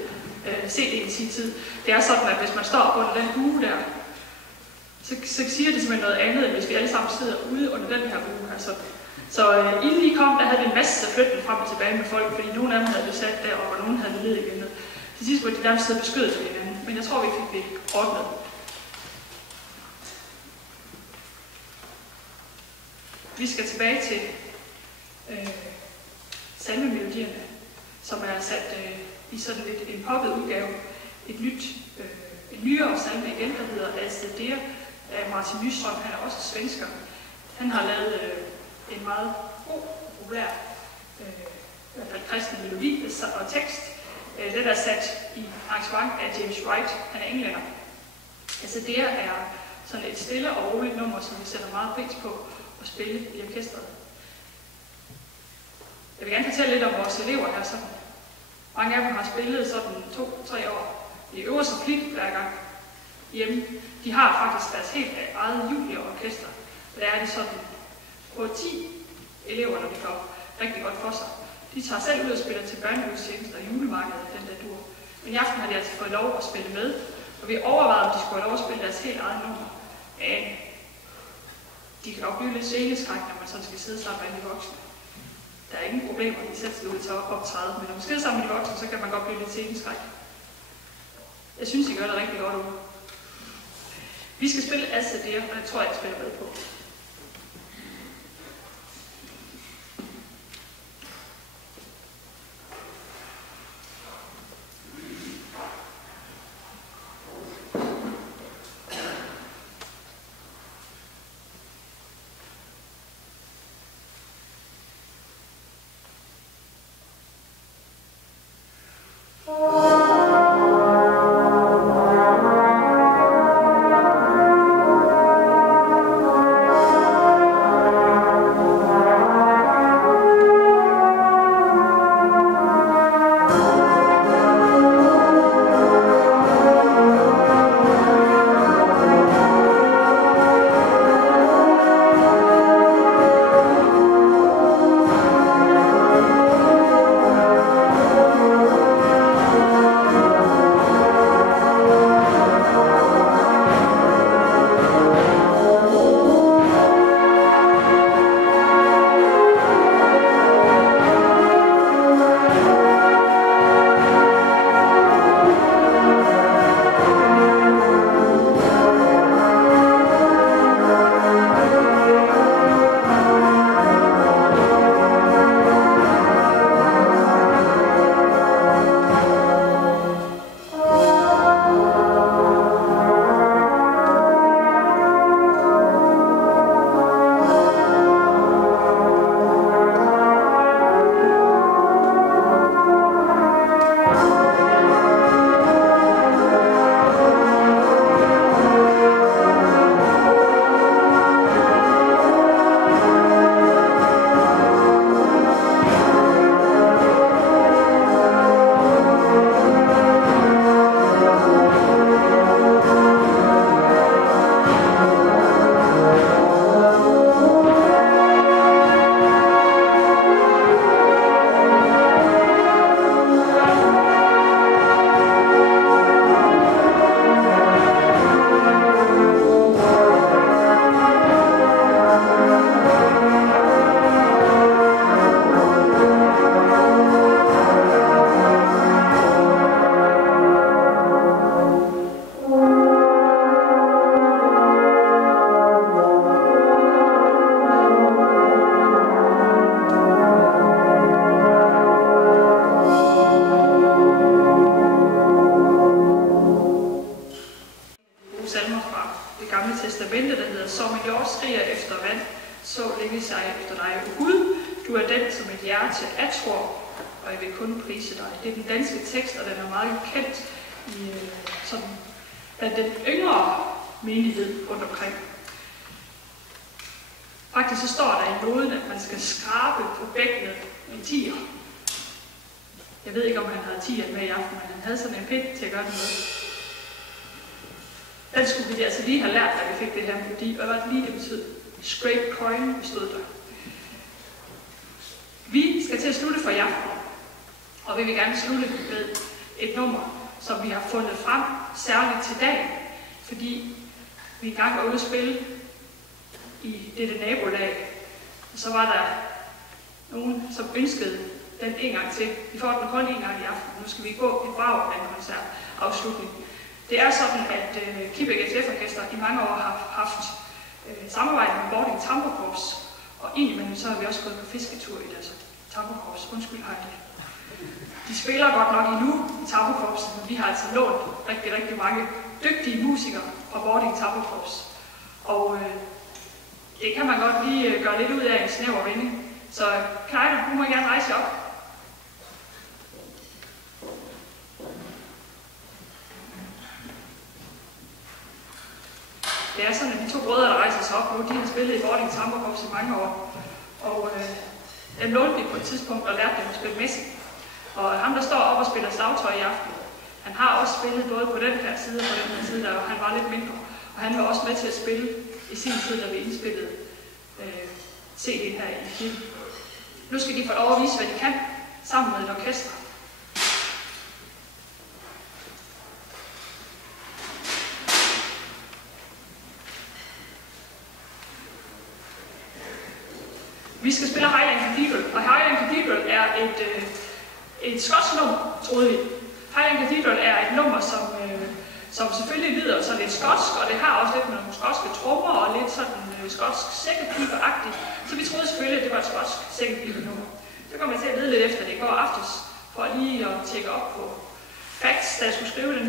CD'en i sin tid. Det er sådan, at hvis man står under den bue der, så siger det simpelthen noget andet, end hvis vi alle sammen sidder ude under den her bue her. Så inden I kom, der havde vi en masse flytning frem og tilbage med folk, fordi nogle af dem havde vi sat der, og nogle havde vi ned igen. Til sidst var de nærmest siddet beskyttet til hinanden, men jeg tror, vi fik det ordnet. Vi skal tilbage til salmemelodierne, som er sat i sådan lidt en poppet udgave. En nyere salme igen, der hedder Alsteder af Martin Nyström. Han er også svensker. Han har lavet en meget god, populær, i hvert fald kristen melodi og tekst. Den er sat i arrangement af James Wright. Han er englænder. Alsteder er sådan et stille og roligt nummer, som vi sætter meget pris på at spille i orkestret. Jeg vil gerne fortælle lidt om vores elever her. Sådan. Mange af dem har spillet sådan 2-3 år. De øver sig flittigt hver gang hjemme. De har faktisk deres helt eget juniororkester. Der er de sådan på 10 elever, når de går rigtig godt for sig. De tager selv ud og spiller til børnegudstjenester og julemarkedet, den der dur. Men i aften har de altså fået lov at spille med, Og vi overvejede, om de skulle have lov at spille deres helt eget nummer. Men de kan nok blive lidt sceneskræk, når man sådan skal sidde sammen med de voksne. Der er ingen problemer, de selv skal ud til at optræde, men når man skal sammen med de voksne, så kan man godt blive lidt sceneskræk. Jeg synes, de gør det rigtig godt ud. Vi skal spille Assadir, og det tror jeg spiller med på. og jeg vil kun prise dig. Det er den danske tekst, og den er meget kendt i sådan, blandt den yngre menighed rundt omkring. Faktisk så står der i noden, at man skal skrabe på bækkenet med tier. Jeg ved ikke, om han havde tier med i aften, men han havde sådan en pind til at gøre det med. Den skulle vi altså lige have lært, da vi fik det her melodi, og hvad var det lige, det betød? Scrape coin, stod der. Vi skal til at slutte for i aften, og vi vil gerne slutte med et nummer, som vi har fundet frem særligt til dag, fordi vi engang var ude at spille i dette nabolag, og så var der nogen, som ønskede den en gang til. Vi får den kun en gang i aften. Nu skal vi gå et brag af en koncertafslutning. Det er sådan, at Kibæk FF-orkester i mange år har haft samarbejde med Bording Tamburkorps, og indimellem så har vi også gået på fisketur i deres Tamburkorps. Undskyld, har jeg det. De spiller godt nok endnu i Tamburkorpsen, men vi har altså lånt rigtig, rigtig mange dygtige musikere fra Bording Tamburkorps. Og det kan man godt lige gøre lidt ud af en snæver vending. Så Kajder, du må gerne rejse op. Det er sådan, at de to brødre, der rejser sig op nu, de har spillet i Bording Tamburkorps i mange år. Og dem lånte vi på et tidspunkt og lærte dem at spille messing. Og ham, der står op og spiller slagtøj i aften, han har også spillet både på den her side og på den her side, der han var lidt mindre. Og han var også med til at spille i sin tid, da vi indspillede CD'en her i kirken. Nu skal de få lov at vise, hvad de kan, sammen med et orkester. Vi skal spille Highland Cathedral, og Highland Cathedral er et skotsk nummer, troede vi. Highland Cathedral er et nummer, som selvfølgelig lyder sådan lidt skotsk, og det har også lidt med nogle skotske trommer og lidt sådan skotsk sækkepibe-agtigt. Så vi troede selvfølgelig, at det var et skotsk sækkepibe-nummer. Så kom jeg til at lede lidt efter det i går aftes, for lige at tjekke op på facts, da jeg skulle skrive det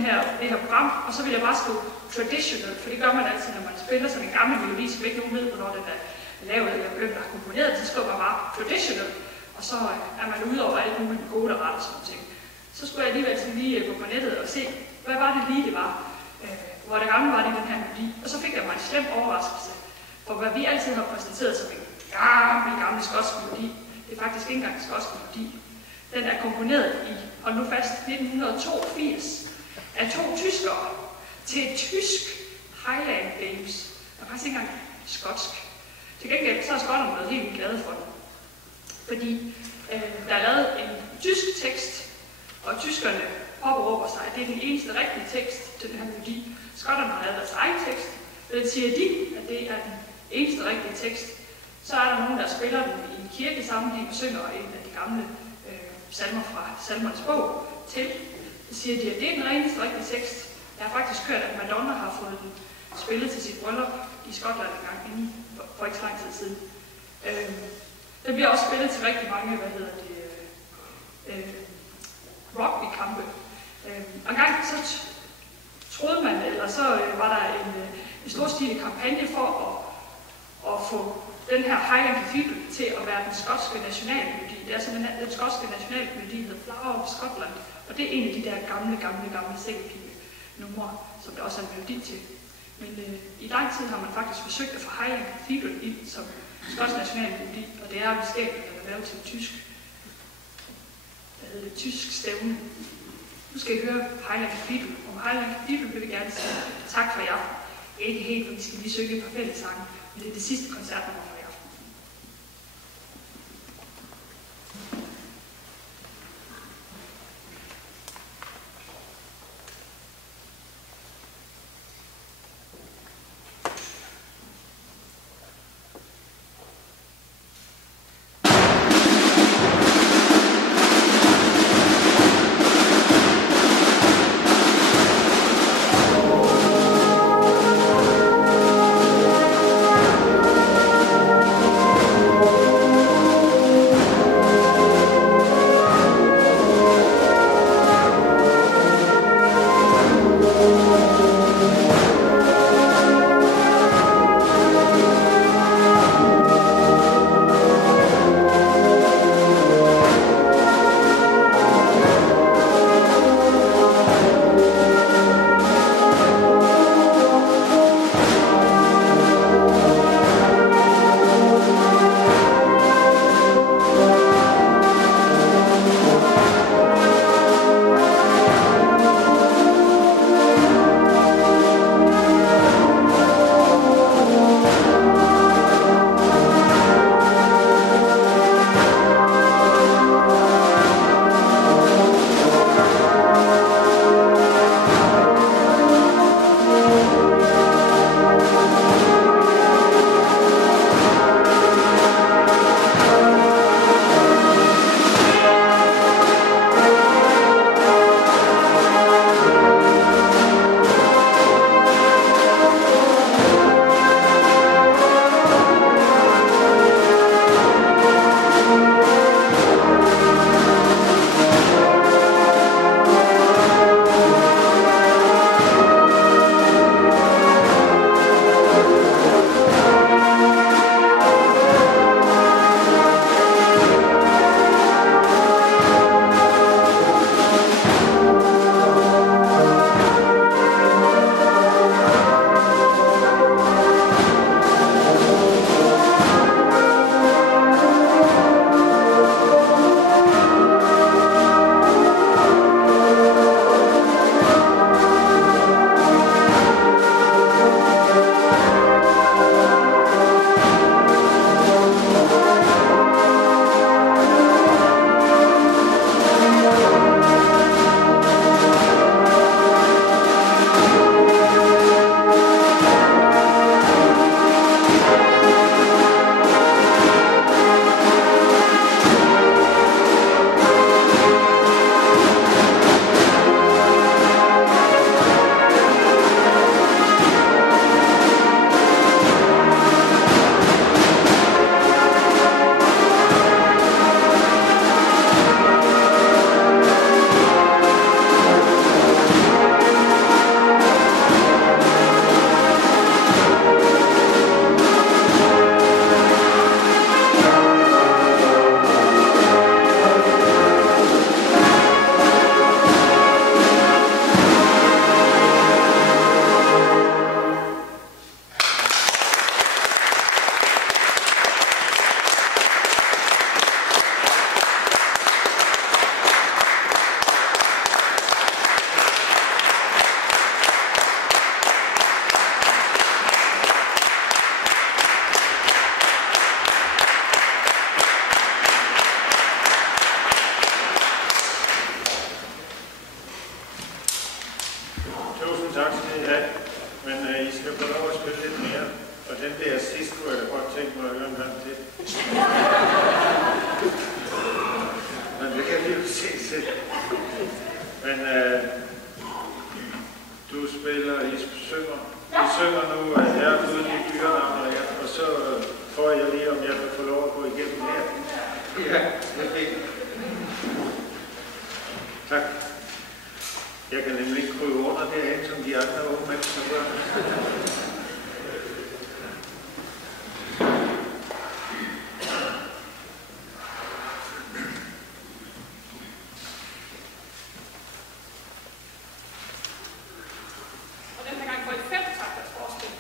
her program, og så ville jeg bare skrive traditional, for det gør man altid, når man spiller sådan en gammel melodi, som ikke nogen ved, hvornår den er lavet eller hvem der har komponeret, så skriver man bare traditional, og så er man ude over alt muligt med gode og ret og sådan ting. Så skulle jeg alligevel sådan lige gå på nettet og se, hvad var det lige det var, hvor det gamle var det i den her melodi, og så fik jeg mig en slem overraskelse, for hvad vi altid har præsenteret som en gammel skotsk melodi, det er faktisk ikke engang en skotsk melodi. Den er komponeret i, hold nu fast, 1982 af 2 tyskere til et tysk Highland Games. Det er faktisk ikke engang skotsk. Til gengæld så er skotterne blevet helt glade for den. Fordi der er lavet en tysk tekst, og tyskerne påberåber sig, at det er den eneste rigtige tekst til den her melodi. Skotterne har lavet deres egen tekst, og det siger de, at det er den eneste rigtige tekst. Så er der nogen, der spiller den i en kirkesammenhæng og synger en af de gamle salmer fra Salmernes bog til. Så siger de, at det er den eneste rigtige tekst. Jeg har faktisk hørt, at Madonna har fået den spillet til sit bryllup i Skotland en gang inden for ikke så lang tid siden. Den bliver også spillet til rigtig mange, rugbykampe. Og en gang så troede man, eller så var der en storstilet kampagne for at få den her Highland Cathedral til at være den skotske nationalmelodi. Det er simpelthen den skotske nationalmelodi, der hedder Flower of Scotland, og det er en af de der gamle sækkepibe-numre, som der også er en melodi til. Men i lang tid har man faktisk forsøgt at få Highland Cathedral ind som skotsk nationalmelodi, og det er videnskabeligt at lave til et tysk stævne. Nu skal I høre Highland Cathedral. Om Highland Cathedral vil vi gerne sige tak for i aften. Ikke helt, for vi skal lige synge på fællessangen, men det er det sidste koncertnummer for i aften. den der sidst kunne jeg da godt tænke mig at høre en gang til. Men det kan vi jo se selv. Men du spiller, I synger. I synger nu, at jeg er ude i dyrenavn, og så får jeg lige, om jeg kan få lov at gå igennem her. Ja, det er fint. Tak. Jeg kan nemlig ikke krybe under derhen, som de andre unge mennesker gør. Og den her gang får I 5 takters forspil.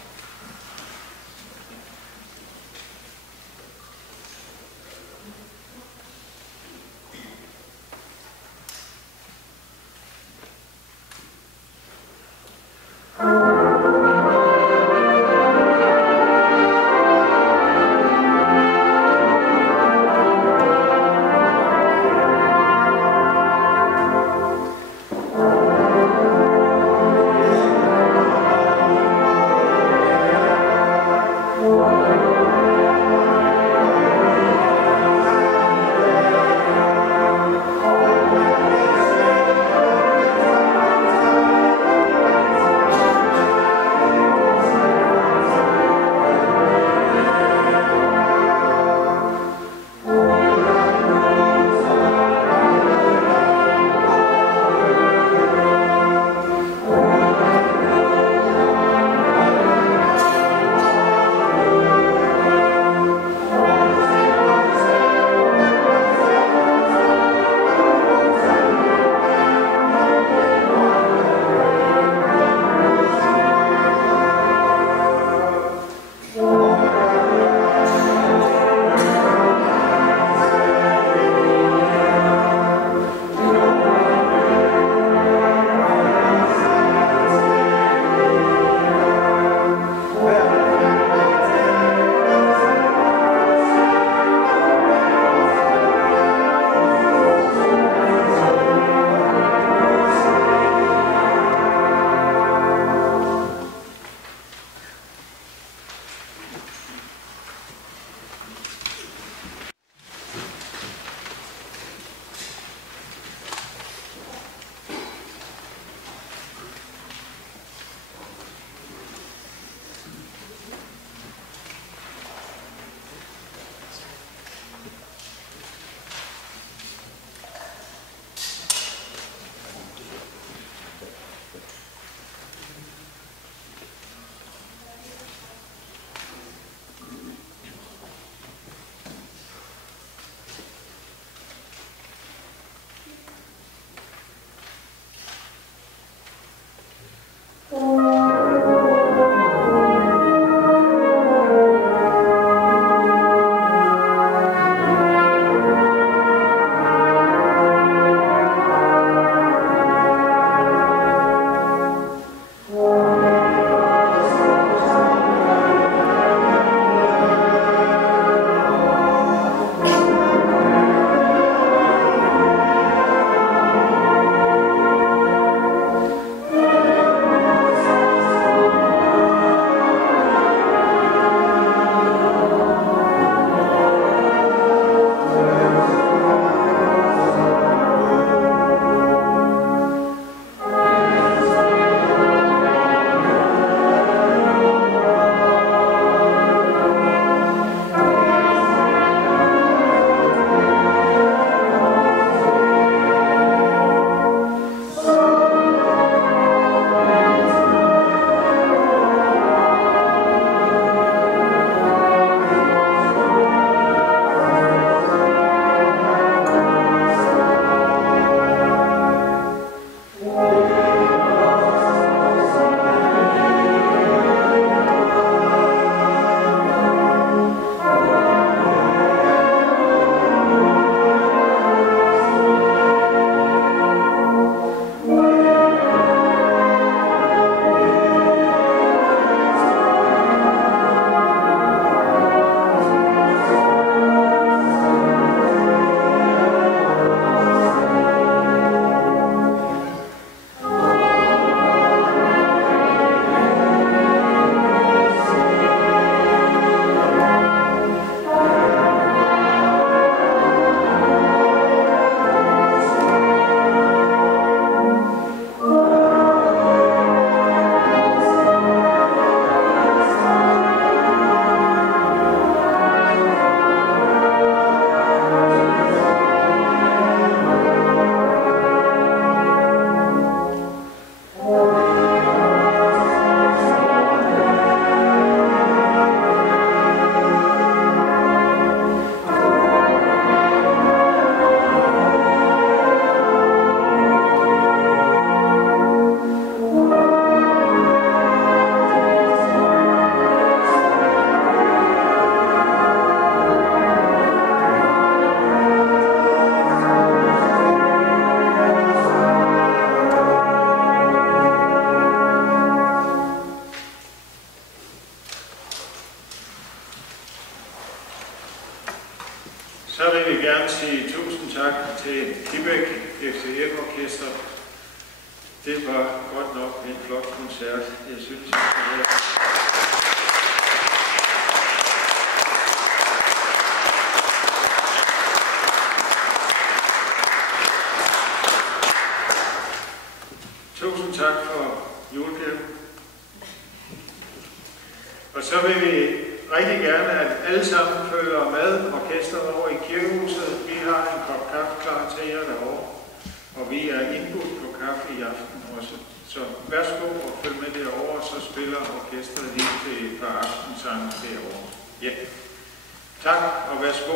Så vil vi gerne sige tusind tak til Kibæk FCM Orkester. Det var godt nok en flot koncert. Jeg synes, det var. Tusind tak for julegaven. Og så vil vi rigtig gerne, at alle sammen følger med orkestret over i kirkehuset. Vi har en kop kaffe klar til jer derovre, og vi er indbudt på kaffe i aften også. Så værsgo og følg med derovre, så spiller orkestret lige til et par aftensange derovre. Ja. Tak og værsgo.